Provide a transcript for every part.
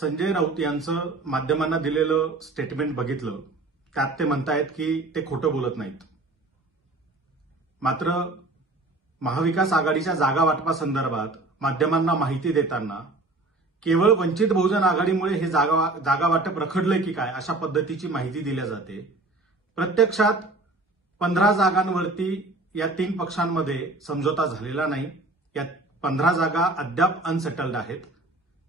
संजय राऊत यांचं माध्यमांना दिलेलं स्टेटमेंट बघितलं, त्यात ते म्हणतायत की ते खोटं बोलत नाहीत. मात्र महाविकास आघाडीच्या जागा वाटपासंदर्भात माध्यमांना माहिती देताना केवळ वंचित बहुजन आघाडीमुळे हे जागा वाटप रखडलंय की काय अशा पद्धतीची माहिती दिली जाते. प्रत्यक्षात 15 जागांवरती या 3 पक्षांमध्ये समझोता झालेला नाही. या 15 जागा अद्याप अनसेटल्ड आहेत.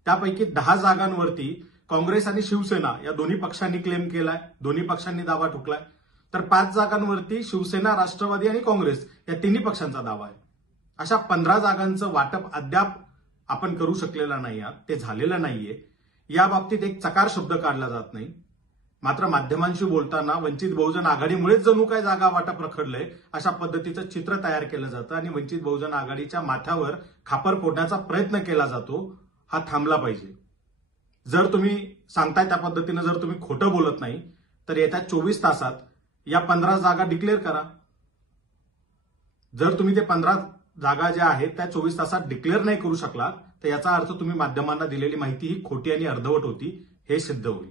त्यापैकी 10 जागांवरती काँग्रेस आणि शिवसेना या दोन्ही पक्षांनी क्लेम केलाय, दोन्ही पक्षांनी दावा ठोकलाय. तर 5 जागांवरती शिवसेना, राष्ट्रवादी आणि काँग्रेस या तिन्ही पक्षांचा दावा आहे. अशा 15 जागांचं वाटप अद्याप आपण करू शकलेला नाही आहात, ते झालेलं नाहीये. या बाबतीत एक चकार शब्द काढला जात नाही. मात्र माध्यमांशी बोलताना वंचित बहुजन आघाडीमुळेच जणू काय जागा वाटप रखडलंय अशा पद्धतीचं चित्र तयार केलं जातं आणि वंचित बहुजन आघाडीच्या माथ्यावर खापर फोडण्याचा प्रयत्न केला जातो. हा थांबला पाहिजे. जर तुम्ही सांगताय त्या पद्धतीनं जर तुम्ही खोटं बोलत नाही तर येत्या 24 तासात या 15 जागा डिक्लेअर करा. जर तुम्ही ते 15 जागा ज्या आहेत त्या 24 तासात डिक्लेअर नाही करू शकलात तर याचा अर्थ तुम्ही माध्यमांना दिलेली माहिती ही खोटी आणि अर्धवट होती हे सिद्ध होईल.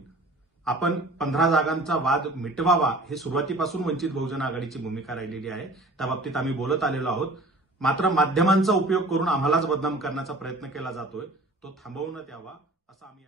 आपण 15 जागांचा वाद मिटवावा हे सुरुवातीपासून वंचित बहुजन आघाडीची भूमिका राहिलेली आहे. त्या बाबतीत आम्ही बोलत आलेलो आहोत. मात्र माध्यमांचा उपयोग करून आम्हालाच बदनाम करण्याचा प्रयत्न केला जातोय, तो थांबवण्यात यावा असं आम्ही